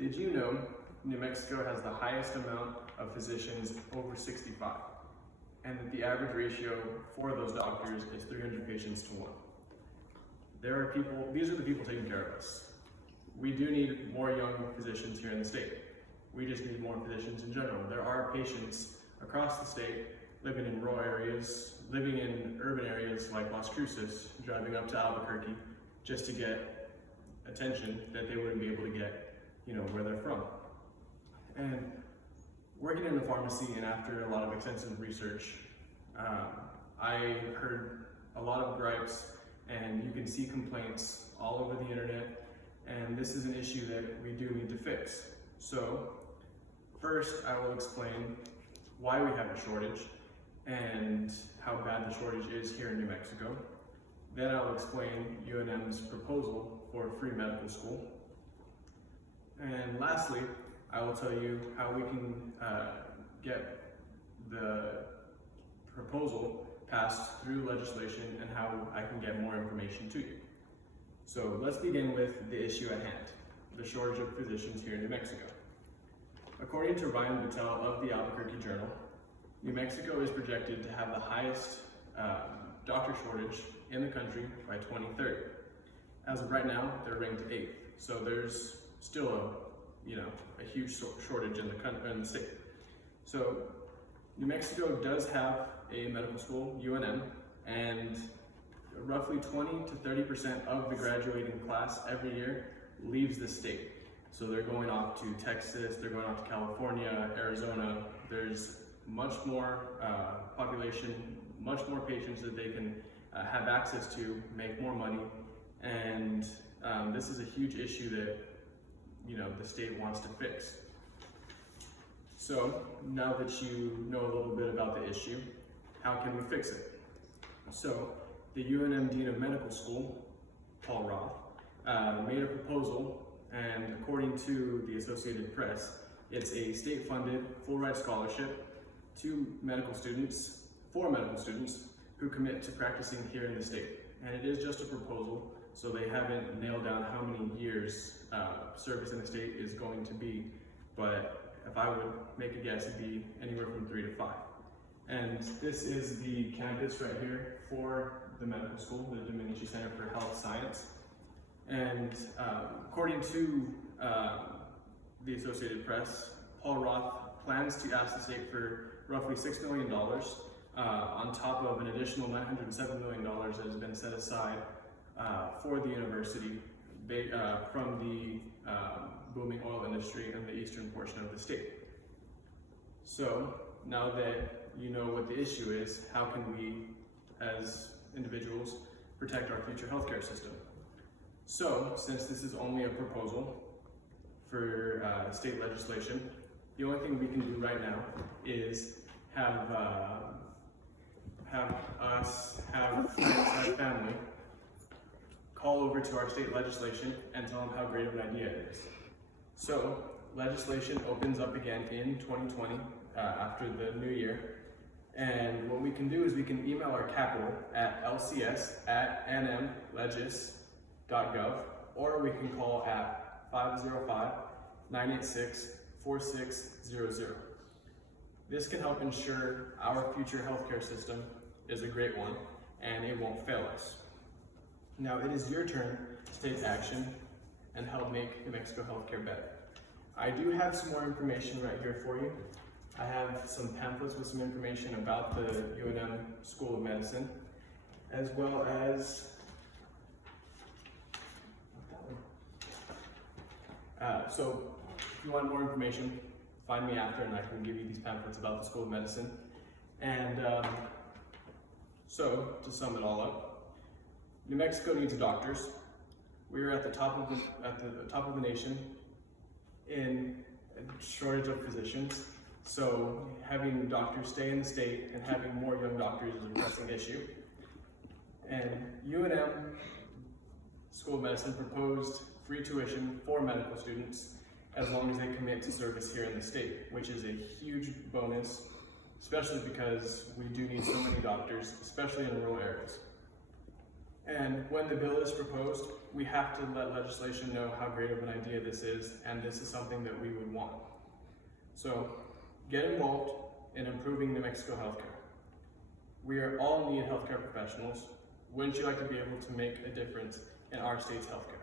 Did you know New Mexico has the highest amount of physicians over 65, and that the average ratio for those doctors is 300 patients to 1? There are people, these are the people taking care of us. We do need more young physicians here in the state. We just need more physicians in general. There are patients across the state living in rural areas, living in urban areas like Las Cruces, driving up to Albuquerque just to get attention that they wouldn't be able to get, where they're from. And working in the pharmacy, and after a lot of extensive research, I heard a lot of gripes, and you can see complaints all over the internet, and this is an issue that we do need to fix. So first, I will explain why we have a shortage and how bad the shortage is here in New Mexico. Then I'll explain UNM's proposal for a free medical school. And lastly, I will tell you how we can get the proposal passed through legislation and how I can get more information to you. So let's begin with the issue at hand, the shortage of physicians here in New Mexico. According to Ryan Battelle of the Albuquerque Journal, New Mexico is projected to have the highest doctor shortage in the country by 2030. As of right now, they're ranked 8th. So there's still a huge shortage in the state. So New Mexico does have a medical school, UNM, and roughly 20 to 30% of the graduating class every year leaves the state. So they're going off to Texas, they're going off to California, Arizona. There's much more population, much more patients that they can have access to, make more money, and this is a huge issue that the state wants to fix. So now that you know a little bit about the issue, how can we fix it? So the UNM Dean of Medical School, Paul Roth, made a proposal, and according to the Associated Press, it's a state-funded full-ride scholarship to medical students, for medical students who commit to practicing here in the state. And it is just a proposal, so they haven't nailed down how many years service in the state is going to be, but if I would make a guess, it'd be anywhere from 3 to 5. And this is the campus right here for the medical school, the Domenici Center for Health Science. And according to the Associated Press, Paul Roth plans to ask the state for roughly $6 million on top of an additional $907 million that has been set aside for the university from the booming oil industry in the eastern portion of the state. So now that you know what the issue is, how can we, as individuals, protect our future healthcare system? So, since this is only a proposal for state legislation, the only thing we can do right now is have our family call over to our state legislation and tell them how great of an idea it is. So, legislation opens up again in 2020 after the new year. And what we can do is we can email our capital at lcs@nmlegis.gov, or we can call at 505-986-4600. This can help ensure our future healthcare system is a great one and it won't fail us. Now it is your turn to take action and help make New Mexico healthcare better. I do have some more information right here for you. I have some pamphlets with some information about the UNM School of Medicine, as well as so if you want more information, find me after and I can give you these pamphlets about the School of Medicine. And so to sum it all up, New Mexico needs doctors. We are at the top of the nation in a shortage of physicians. So having doctors stay in the state and having more young doctors is a pressing issue. And UNM School of Medicine proposed free tuition for medical students as long as they commit to service here in the state, which is a huge bonus, especially because we do need so many doctors, especially in rural areas. And when the bill is proposed, we have to let legislation know how great of an idea this is, and this is something that we would want. So get involved in improving New Mexico healthcare. We all need healthcare professionals. Wouldn't you like to be able to make a difference in our state's healthcare?